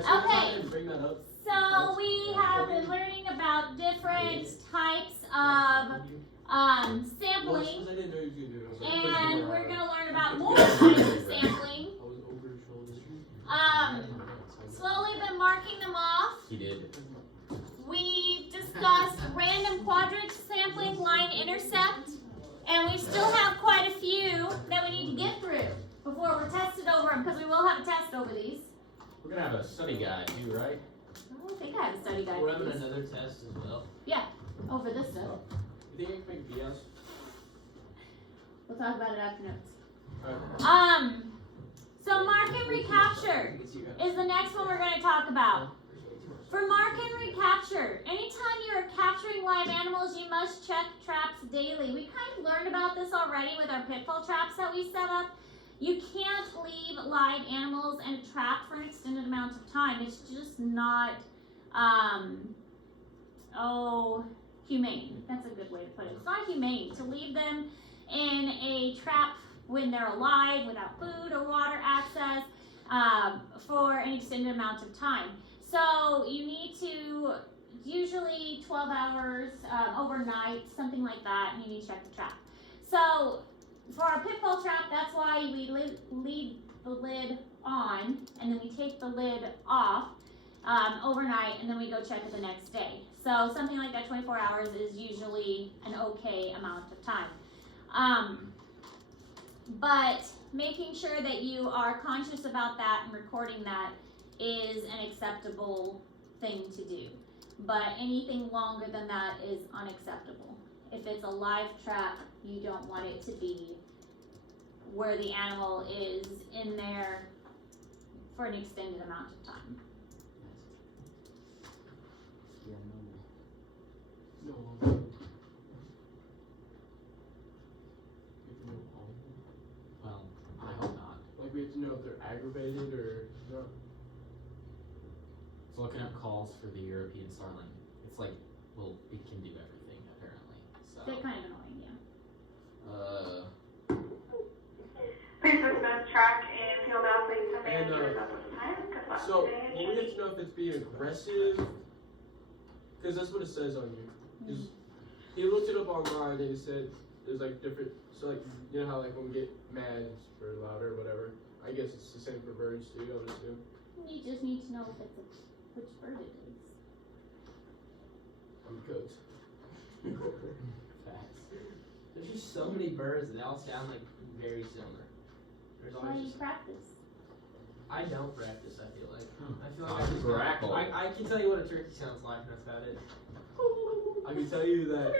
Okay. So we have been learning about different types of sampling, and we're going to learn about more types of sampling. Slowly been marking them off. He did. We discussed random quadrant sampling, line intercept, and we still have quite a few that we need to get through before we're tested over them, because we will have a test over these. We're going to have a study guide too, right? I don't think I have a study guide. We're having another test as well. Yeah, over this stuff. You think I can make BS? We'll talk about it after notes. So mark and recapture is the next one we're going to talk about. For mark and recapture, anytime you're capturing live animals, you must check traps daily. We kind of learned about this already with our pitfall traps that we set up. You can't leave live animals in a trap for an extended amount of time. It's just not, humane. That's a good way to put it. It's not humane to leave them in a trap when they're alive, without food or water access, for an extended amount of time. So you need to, usually 12 hours, overnight, something like that, and you need to check the trap. So for our pitfall trap, that's why we leave the lid on, and then we take the lid off overnight, and then we go check it the next day. So something like that, 24 hours is usually an okay amount of time. But making sure that you are conscious about that and recording that is an acceptable thing to do. But anything longer than that is unacceptable. If it's a live trap, you don't want it to be where the animal is in there for an extended amount of time. Well, I hope not. Like we have to know if they're aggravated or not. So looking up calls for the European starling. It's like, well, it can do everything apparently. So. They're kind of annoying, yeah. Please dismiss track and field athletes and managers at this time. Good luck. So we have to know if it's being aggressive, because that's what it says on you. Because he looked it up online and it said there's like different. So like you know how like when we get mad or loud or whatever. I guess it's the same for birds too. I would assume. You just need to know if it's which bird it is. I'm the coach. Facts. There's just so many birds and they all sound like very similar. There's That's why always you just, practice. I don't practice. I feel like Grackle. I can tell you what a turkey sounds like, and that's about it. I can tell you that.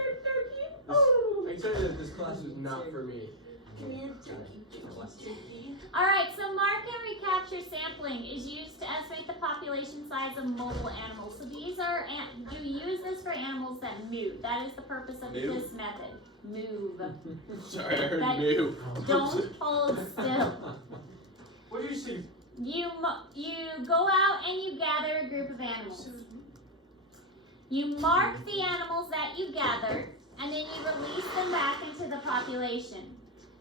This class is not for me. Alright, so mark and recapture sampling is used to estimate the population size of mobile animals. So these are, you use this for animals that move. That is the purpose of this method. Move. Sorry, I heard new. Don't hold still. What do you see? You go out and you gather a group of animals. You mark the animals that you gathered, and then you release them back into the population.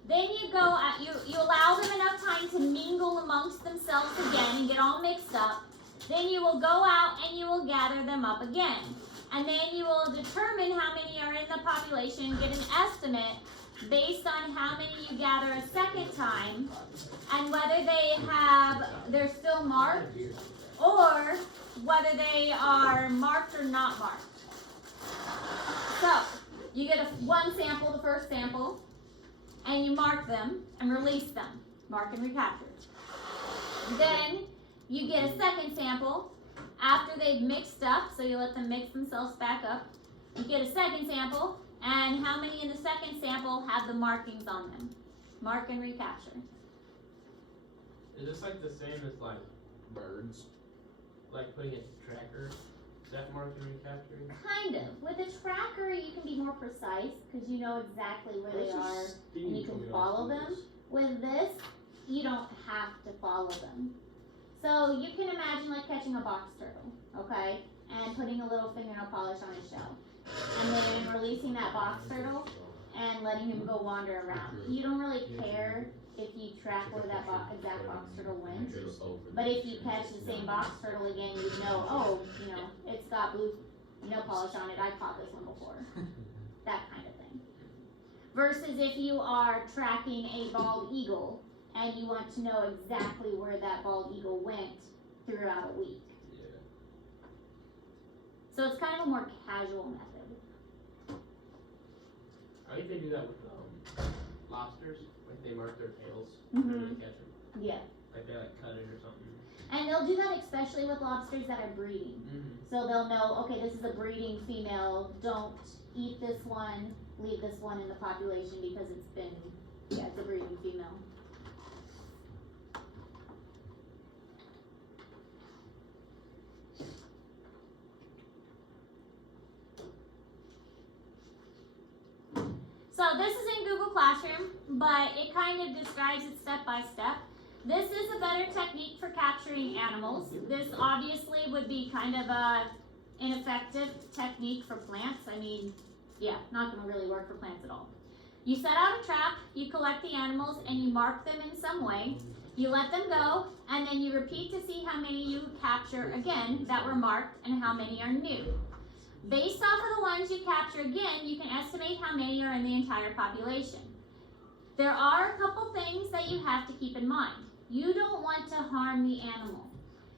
Then you go out, you allow them enough time to mingle amongst themselves again and get all mixed up. Then you will go out and you will gather them up again. And then you will determine how many are in the population, get an estimate based on how many you gather a second time, and whether they're still marked, or whether they are marked or not marked. So, you get one sample, the first sample, and you mark them and release them. Mark and recapture. Then, you get a second sample after they've mixed up, so you let them mix themselves back up. You get a second sample, and how many in the second sample have the markings on them? Mark and recapture. Is this like the same as like birds? Like putting a tracker? Is that mark and recapture? Kind of. With a tracker, you can be more precise because you know exactly where they are and you can follow them. With this, you don't have to follow them. So you can imagine like catching a box turtle, okay? And putting a little fingernail polish on his shell. And then releasing that box turtle and letting him go wander around. You don't really care if you track where that exact box turtle went. Just over But the if you catch the same box turtle again, you know, oh, you know, it's got blue nail polish on it. I caught this one before. That kind of thing. Versus if you are tracking a bald eagle and you want to know exactly where that bald eagle went throughout a week. Yeah. So it's kind of a more casual method. I think they do that with lobsters. Like they mark their tails Mhm. when they catch them. Yeah. Like they like cut it or something. And they'll do that especially with lobsters that are breeding. So they'll know, okay, this is a breeding female. Don't eat this one. Leave this one in the population because it's a breeding female. So this is in Google Classroom, but it kind of describes it step by step. This is a better technique for capturing animals. This obviously would be kind of a ineffective technique for plants. I mean, yeah, not going to really work for plants at all. You set out a trap, you collect the animals, and you mark them in some way. You let them go, and then you repeat to see how many you capture again that were marked and how many are new. Based off of the ones you capture again, you can estimate how many are in the entire population. There are a couple things that you have to keep in mind. You don't want to harm the animal.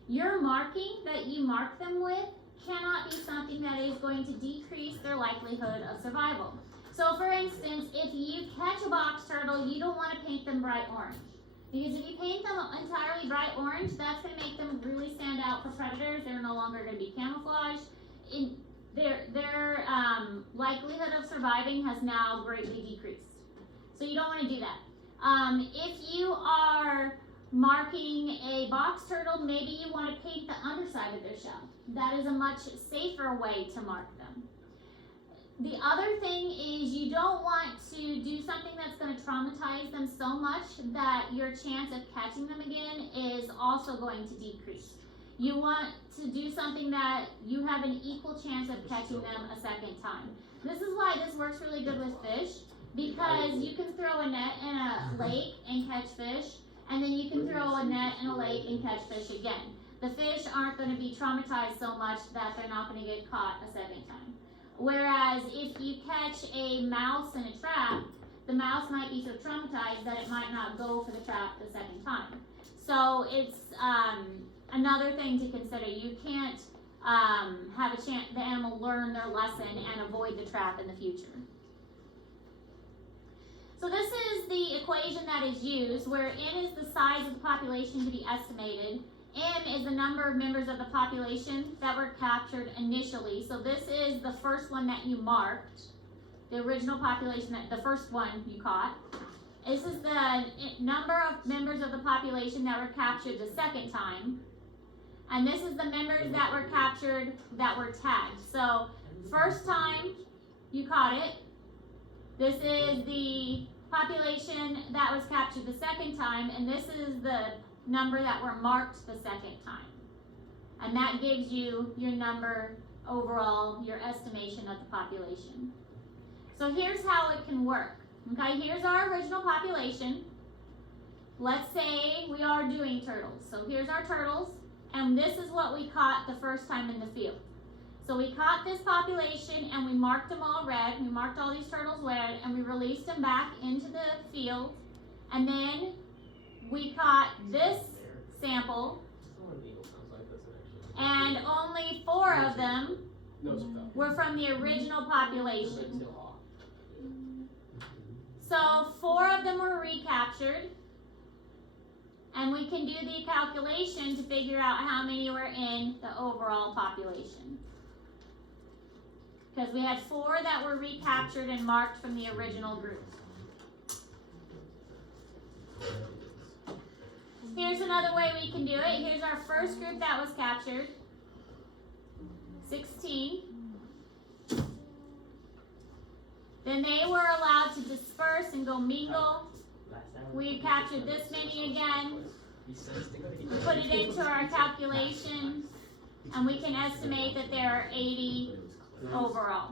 Your marking that you mark them with cannot be something that is going to decrease their likelihood of survival. So for instance, if you catch a box turtle, you don't want to paint them bright orange. Because if you paint them entirely bright orange, that's going to make them really stand out for predators. They're no longer going to be camouflaged. Their likelihood of surviving has now greatly decreased. So you don't want to do that. If you are marking a box turtle, maybe you want to paint the underside of their shell. That is a much safer way to mark them. The other thing is you don't want to do something that's going to traumatize them so much that your chance of catching them again is also going to decrease. You want to do something that you have an equal chance of catching them a second time. This is why this works really good with fish, because you can throw a net in a lake and catch fish, and then you can throw a net in a lake and catch fish again. The fish aren't going to be traumatized so much that they're not going to get caught a second time. Whereas if you catch a mouse in a trap, the mouse might be so traumatized that it might not go for the trap the second time. So it's another thing to consider. You can't have a chance the animal learn their lesson and avoid the trap in the future. So this is the equation that is used, where N is the size of the population to be estimated. M is the number of members of the population that were captured initially. So this is the first one that you marked, the original population, the first one you caught. This is the number of members of the population that were captured the second time. And this is the members that were captured that were tagged. So first time you caught it. This is the population that was captured the second time, and this is the number that were marked the second time. And that gives you your number overall, your estimation of the population. So here's how it can work. Okay, here's our original population. Let's say we are doing turtles. So here's our turtles, and this is what we caught the first time in the field. So we caught this population and we marked them all red. We marked all these turtles red and we released them back into the field. And then we caught this sample, and only 4 of them were from the original population. So 4 of them were recaptured. And we can do the calculation to figure out how many were in the overall population. Because we had 4 that were recaptured and marked from the original group. Here's another way we can do it. Here's our first group that was captured. 16. Then they were allowed to disperse and go mingle. We captured this many again. We put it into our calculation, and we can estimate that there are 80 overall.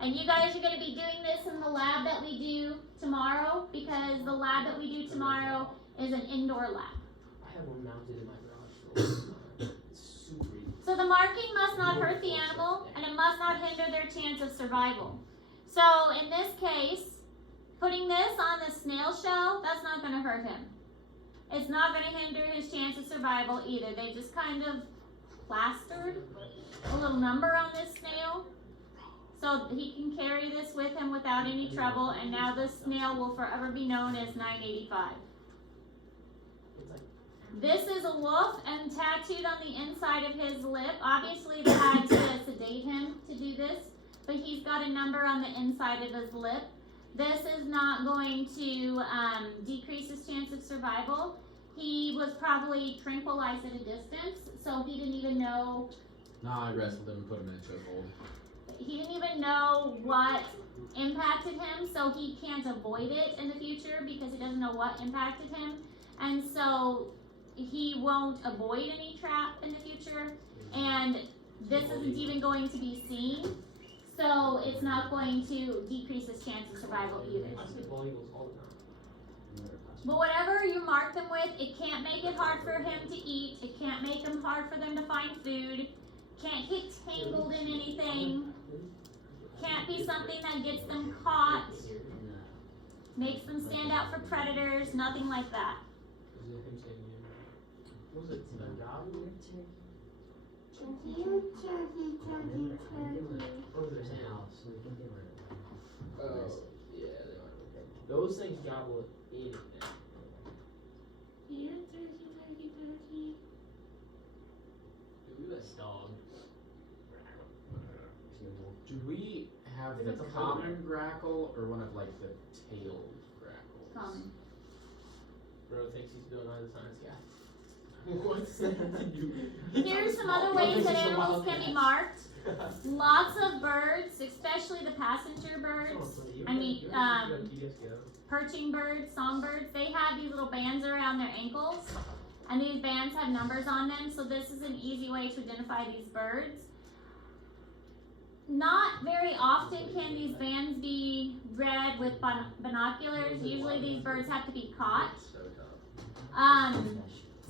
And you guys are going to be doing this in the lab that we do tomorrow, because the lab that we do tomorrow is an indoor lab. I have one mounted in my garage for a long time. It's super easy. So the marking must not hurt the animal, and it must not hinder their chance of survival. So in this case, putting this on the snail shell, that's not going to hurt him. It's not going to hinder his chance of survival either. They just kind of plastered a little number on this snail, so he can carry this with him without any trouble, and now this snail will forever be known as 985. This is a wolf, and tattooed on the inside of his lip. Obviously, they had to sedate him to do this, but he's got a number on the inside of his lip. This is not going to decrease his chance of survival. He was probably tranquilized at a distance, so he didn't even know. No, I wrestled him and put him in a chokehold. He didn't even know what impacted him, so he can't avoid it in the future because he doesn't know what impacted him. And so he won't avoid any trap in the future. And this isn't even going to be seen, so it's not going to decrease his chance of survival either. I see bald eagles all the time. But whatever you mark them with, it can't make it hard for him to eat. It can't make them hard for them to find food. Can't get tangled in anything. Can't be something that gets them caught. Makes them stand out for predators. Nothing like that. What was it? Oh, yeah, they are. Those things gobble anything. This dog. Do we have the It's a common grackle or one of like the tailed grackles? Common. Bro thinks he's Bill Nye the Science Guy. What's that to do? Here's some other ways that animals can be marked. Lots of birds, especially the passenger birds, perching birds, songbirds, they have these little bands around their ankles, and these bands have numbers on them, so this is an easy way to identify these birds. Not very often can these bands be read with binoculars. Usually these birds have to be caught.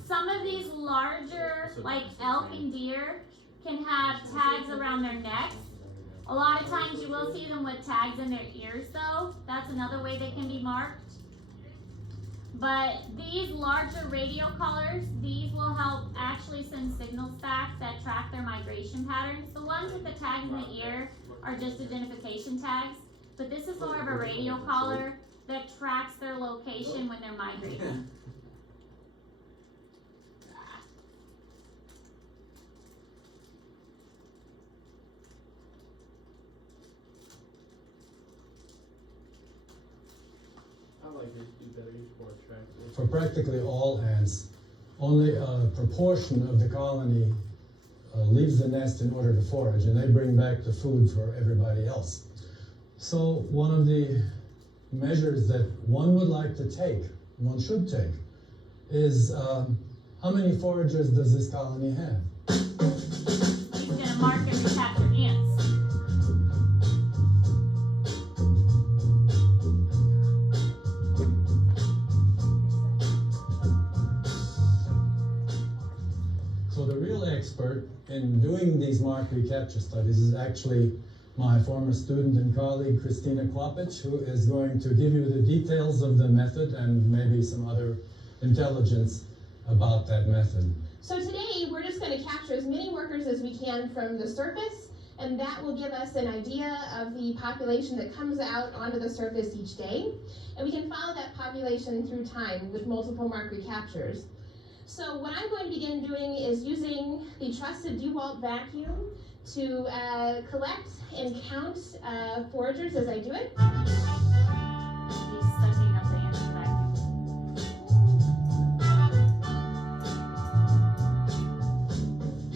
Some of these larger, like elk and deer, can have tags around their necks. A lot of times you will see them with tags in their ears though. That's another way they can be marked. But these larger radio collars, these will help actually send signals back that track their migration patterns. The ones with the tags in the ear are just identification tags. But this is more of a radio collar that tracks their location when they're migrating. I like this do better. He's more attractive. For practically all ants, only a proportion of the colony leaves the nest in order to forage, and they bring back the food for everybody else. So one of the measures that one would like to take, one should take, is how many foragers does this colony have? He's going to mark and recapture ants. So the real expert in doing these mark recapture studies is actually my former student and colleague, Christina Klopich, who is going to give you the details of the method and maybe some other intelligence about that method. So today, we're just going to capture as many workers as we can from the surface, and that will give us an idea of the population that comes out onto the surface each day. And we can follow that population through time with multiple mark recaptures. So what I'm going to begin doing is using the trusted DeWalt vacuum to collect and count foragers as I do it. He's sucking up the ants in the vacuum.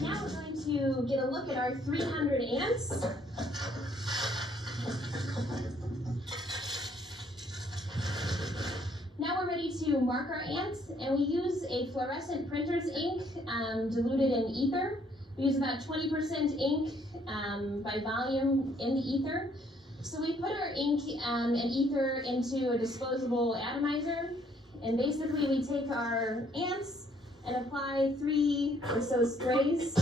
Now we're going to get a look at our 300 ants. Now we're ready to mark our ants, and we use a fluorescent printer's ink diluted in ether. We use about 20% ink by volume in the ether. So we put our ink and ether into a disposable atomizer, and basically we take our ants and apply 3 or so sprays.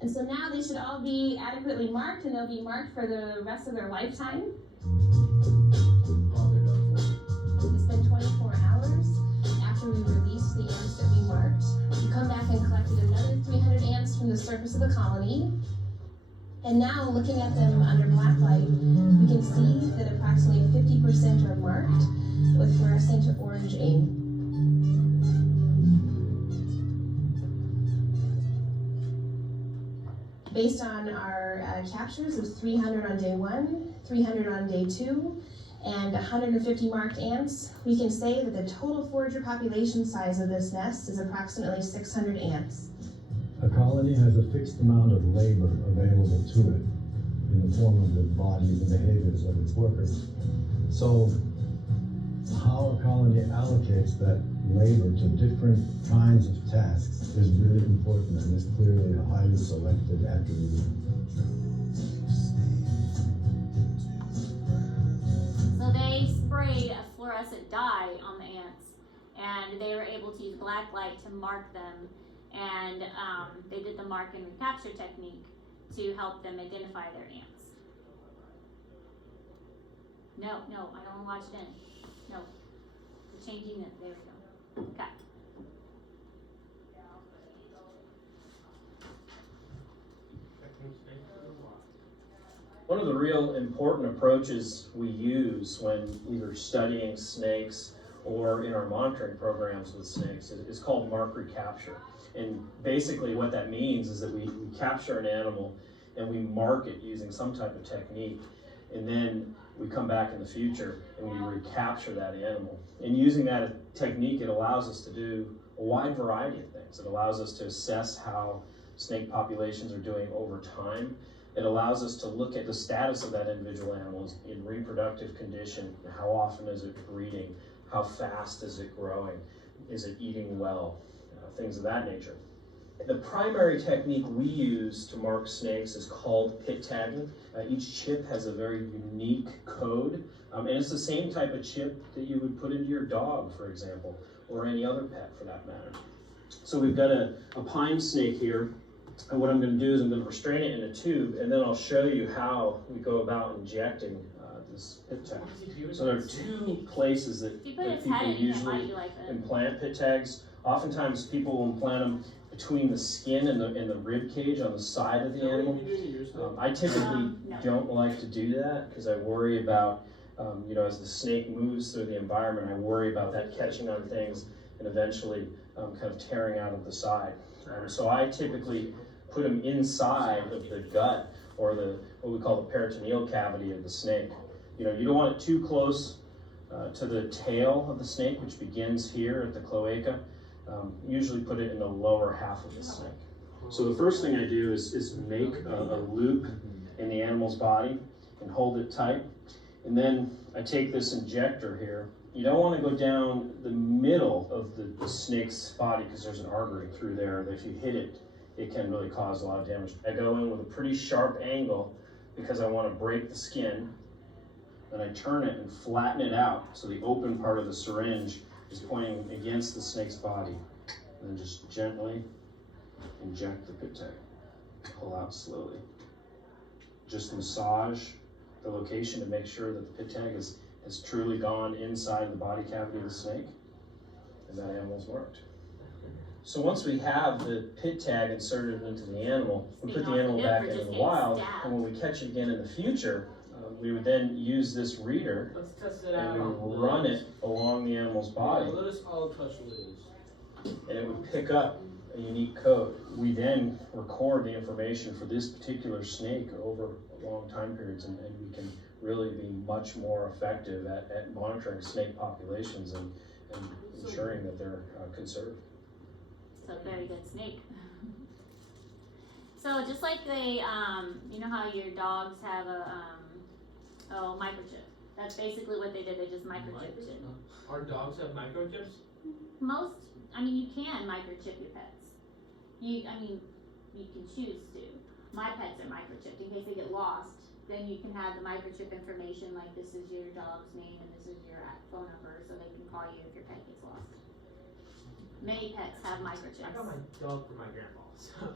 And so now they should all be adequately marked, and they'll be marked for the rest of their lifetime. It's been 24 hours after we released the ants that we marked. We come back and collected another 300 ants from the surface of the colony. And now, looking at them under black light, we can see that approximately 50% are marked with fluorescent orange ink. Based on our captures of 300 on day 1, 300 on day 2, and 150 marked ants, we can say that the total forager population size of this nest is approximately 600 ants. A colony has a fixed amount of labor available to it in the form of the bodies and behaviors of its workers. So how a colony allocates that labor to different kinds of tasks is really important, and is clearly a highly selected attribute. So they sprayed a fluorescent dye on the ants, and they were able to use black light to mark them, and they did the mark and recapture technique to help them identify their ants. No, I don't want to watch it in. No, we're changing it. There we go. Okay. One of the real important approaches we use when either studying snakes or in our monitoring programs with snakes is called mark recapture. And basically what that means is that we capture an animal and we mark it using some type of technique, and then we come back in the future and we recapture that animal. And using that technique, it allows us to do a wide variety of things. It allows us to assess how snake populations are doing over time. It allows us to look at the status of that individual animal in reproductive condition. How often is it breeding? How fast is it growing? Is it eating well? Things of that nature. The primary technique we use to mark snakes is called pit tagging. Each chip has a very unique code, and it's the same type of chip that you would put into your dog, for example, or any other pet for that matter. So we've got a pine snake here, and what I'm going to do is I'm going to restrain it in a tube, and then I'll show you how we go about injecting this pit tag. So there are 2 places that people usually implant pit tags. Oftentimes people will implant them between the skin and the rib cage on the side of the animal. I typically don't like to do that because I worry about, as the snake moves through the environment, I worry about that catching on things and eventually kind of tearing out of the side. So I typically put them inside of the gut, or what we call the peritoneal cavity of the snake. You don't want it too close to the tail of the snake, which begins here at the cloaca. Usually put it in the lower half of the snake. So the first thing I do is make a loop in the animal's body and hold it tight. And then I take this injector here. You don't want to go down the middle of the snake's body because there's an artery through there that if you hit it, it can really cause a lot of damage. I go in with a pretty sharp angle because I want to break the skin. Then I turn it and flatten it out so the open part of the syringe is pointing against the snake's body. And then just gently inject the pit tag. Pull out slowly. Just massage the location to make sure that the pit tag has truly gone inside the body cavity of the snake, and that animal's marked. So once we have the pit tag inserted into the animal, we put the animal back into the wild, and when we catch it again in the future, we would then use this reader and we would run it along the animal's body. Let us all touch lids. And it would pick up a unique code. We then record the information for this particular snake over long time periods, and we can really be much more effective at monitoring snake populations and ensuring that they're conserved. It's a very good snake. So just like they, you know how your dogs have a microchip. That's basically what they did. They just microchipped it. Our dogs have microchips? You can microchip your pets. You can choose to. my pets are microchipped in case they get lost. Then you can have the microchip information, like this is your dog's name and this is your phone number, so they can call you if your pet gets lost. Many pets have microchips. I got my dog from my grandpa, so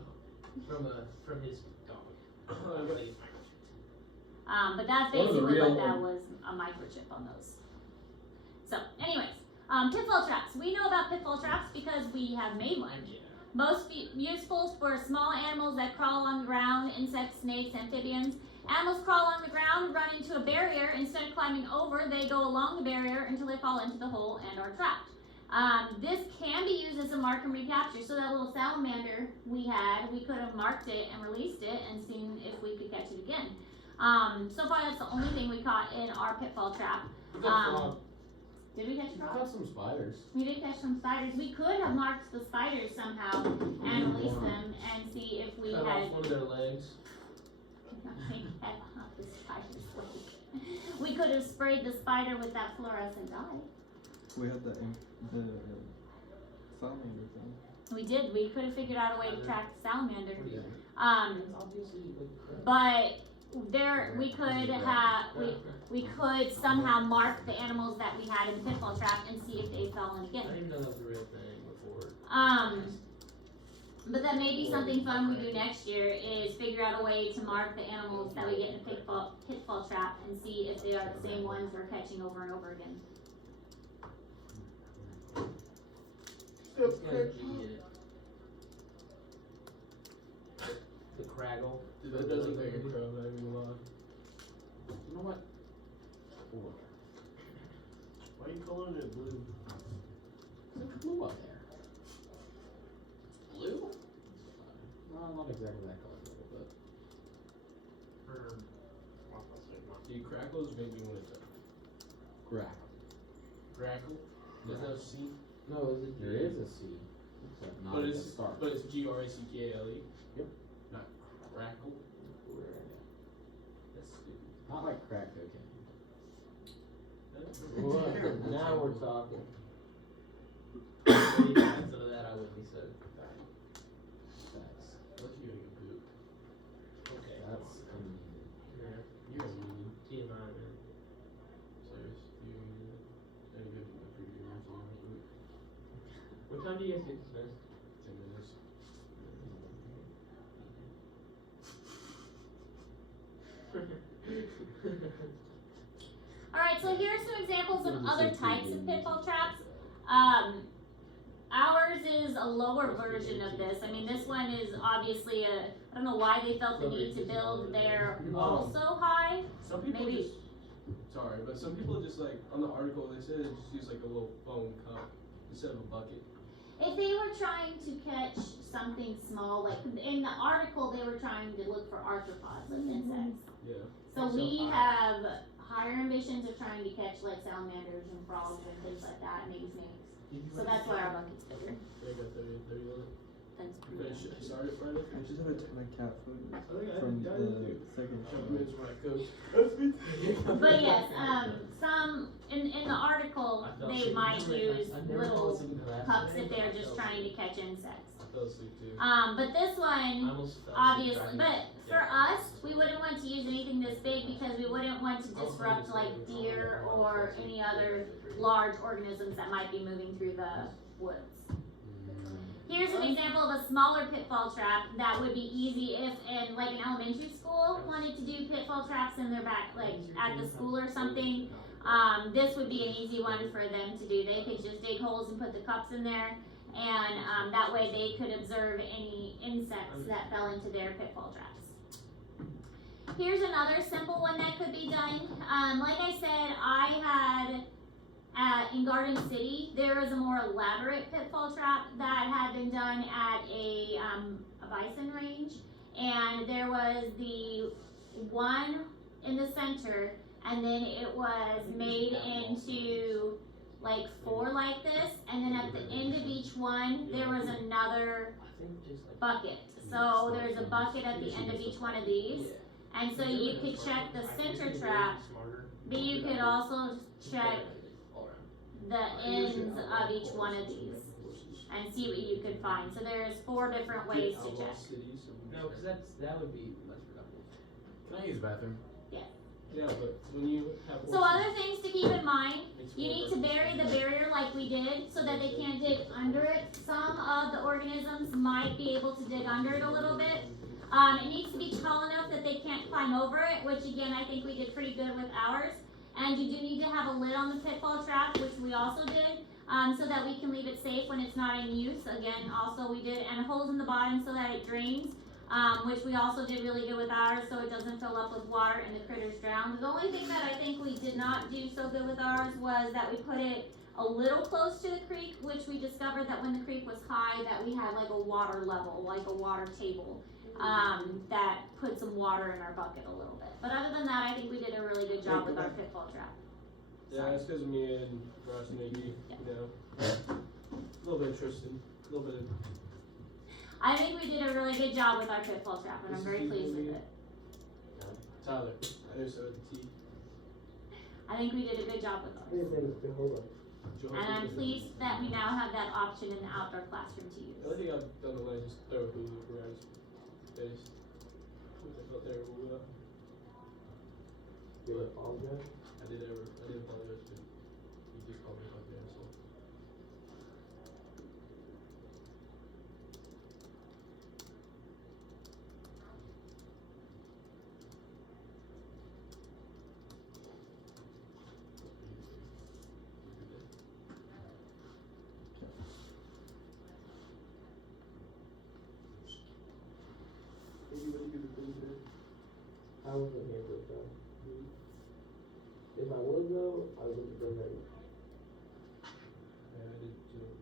from his dog. I don't think it's microchipped. But that's One of the basically what real- that was, a microchip on those. So, anyways, pitfall traps. We know about pitfall traps because we have made one. Yeah. Most useful for small animals that crawl along the ground, insects, snakes, amphibians. Animals crawl along the ground, run into a barrier. Instead of climbing over, they go along the barrier until they fall into the hole and are trapped. This can be used as a mark and recapture. So that little salamander we could have marked it and released it and seen if we could catch it again. So far that's the only thing we caught in our pitfall trap. We got frog. Did we catch I frogs? caught some spiders. We did catch some spiders. We could have marked the spiders somehow and released them and see if we Cut had. off one of their legs. The spider's leg. We could have sprayed the spider with that fluorescent dye. We had that in the salamander thing. We did. We could have figured out a way to track the salamander. Yeah. Um, It's obviously like crap. but there we could somehow mark the animals that we had in the pitfall trap and see if they fell in I again. didn't even know that was a real thing before. But that may be something fun we do next year is figure out a way to mark the animals that we get in a pitfall trap and see if they are the same ones we're catching over and over again. It's gonna be it. The craggle. Dude, that doesn't look like a crow, not even gonna lie. You know what? Oh, Why are you calling it blue? there's a blue up there. Blue? No, not exactly that color, but Dude, crackles make me want to grackle. crackle. There's no C, No, there is a C, except not but at it's the start. but it's Grackle. Yep. Not crackle. That's stupid. Not like crack cocaine. What? Now we're talking. If you had some of that, I wouldn't be so excited. That's What you gonna poop? Okay. that's Yeah. You're a mean. TMI, man. Serious. You gonna give me a preview or something? What time do you guys get dismissed? 10 minutes. Alright, so here are some examples of other types of pitfall traps. Ours is a lower version of this. I mean, this one is obviously I don't know why they felt the need to build their wall so high. Some people Maybe- just. Sorry, but some people just like on the article they said just use like a little foam cup instead of a bucket. If they were trying to catch something small, like in the article, they were trying to look for arthropods, like insects. Yeah. So So we high. have higher ambitions of trying to catch like salamanders and frogs and things like that, maybe snakes. So that's why our bucket's bigger. They got 30 on it. That's You guys should start it Friday. I just had my cat food I think I from got the it. second Show show. me it's my coach. But yes, some in the article they might use little cups if they're just trying to catch insects. I fell asleep too. But this one, obviously, but for us, we wouldn't want to use anything this big because we wouldn't want to disrupt like deer or any other large organisms that might be moving through the woods. Here's an example of a smaller pitfall trap that would be easy if in like an elementary school wanted to do pitfall traps in their back, like at the school or something. This would be an easy one for them to do. They could just dig holes and put the cups in there, and that way they could observe any insects that fell into their pitfall traps. Here's another simple one that could be done. Like I said, I had in Garden City, there was a more elaborate pitfall trap that had been done at a bison range, and there was the one in the center, and then it was made into like 4 like this, and then at the end of each one, there was another bucket. So there's a bucket at the end of each one of these, and so you could check the center trap, but you could also check the ends of each one of these. and see what you could find. So there's 4 different ways to check. No, because that would be less productive. Can I use the bathroom? Yeah, but when you have So other things to keep in mind, you need to bury the barrier like we did so that they can't dig under it. Some of the organisms might be able to dig under it a little bit. It needs to be tall enough that they can't climb over it, which again, I think we did pretty good with ours. And you do need to have a lid on the pitfall trap, which we also did, so that we can leave it safe when it's not in use. Again, also we did, and holes in the bottom so that it drains, which we also did really good with ours, so it doesn't fill up with water and the critters drown. The only thing that I think we did not do so good with ours was that we put it a little close to the creek, which we discovered that when the creek was high, that we had like a water level, like a water table, that put some water in our bucket a little bit. But other than that, I think we did a really good job with our pitfall trap. Yeah, that's because me and Ross and Iggy, a little bit interested, a little bit of. I think we did a really good job with our pitfall trap, and I'm very pleased with it. Tyler, I know so with the T. I think we did a good job with ours. And I'm pleased that we now have that option in the outdoor classroom to use. The only thing I've done in life is throw a hula around his face. Which I felt terrible about. You apologize? I did apologize, but he just called me a fucking asshole. Maybe what you do the thing today? I wasn't here for it though. If I would though, I would have done that. Yeah, I did too.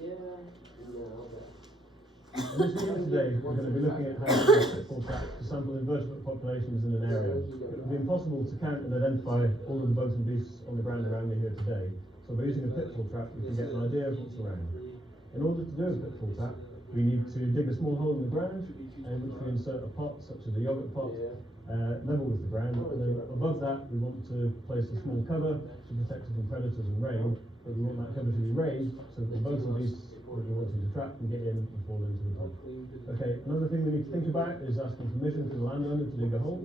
Yeah, okay. In this meeting today, we're going to be looking at how to sample invertebrate populations in an area. It would be impossible to count and identify all of the bugs and beasts on the ground around me here today, so by using a pitfall trap, we can get an idea of what's around. In order to do a pitfall trap, we need to dig a small hole in the ground, in which we insert a pot, such as a yogurt pot, level with the ground, and then above that, we want to place a small cover to protect it from predators and rain, but we want that cover to be raised so that the bugs and beasts that we want to trap can get in and fall into the pot. Okay, another thing we need to think about is asking permission from the landowner to dig a hole,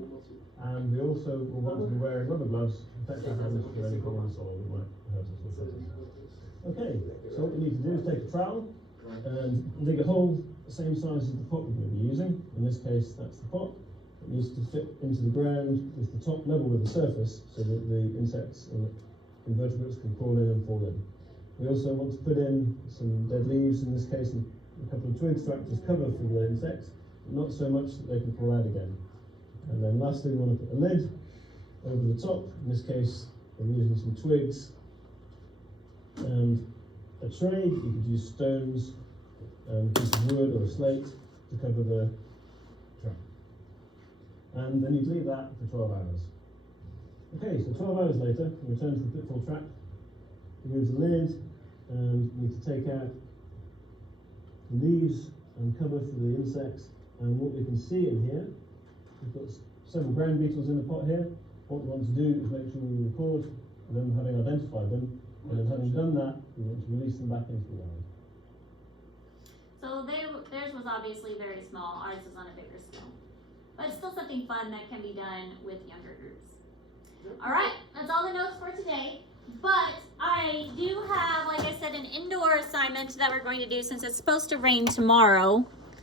and we also will want to be wearing rubber gloves to protect our hands from anything in the soil that might hurt us or cut us. Okay, so what we need to do is take a trowel and dig a hole the same size as the pot we're going to be using. In this case, that's the pot. It needs to fit into the ground with the top level with the surface so that the insects and invertebrates can crawl in and fall in. We also want to put in some dead leaves, in this case a couple of twigs to act as cover for the insects, but not so much that they can crawl out again. And then lastly, we want to put a lid over the top. In this case, I'm using some twigs and a tray. You could use stones and a piece of wood or a slate to cover the trap. And then you'd leave that for 12 hours. Okay, so 12 hours later, we return to the pitfall trap, remove the lid, and we need to take out the leaves and cover for the insects. And what we can see in here, we've got several ground beetles in the pot here. What we want to do is make sure we record them having identified them, and then having done that, we want to release them back into the wild. So theirs was obviously very small, ours is on a bigger scale. But it's still something fun that can be done with younger groups. Alright, that's all the notes for today. But I do have, like I said, an indoor assignment that we're going to do since it's supposed to rain tomorrow.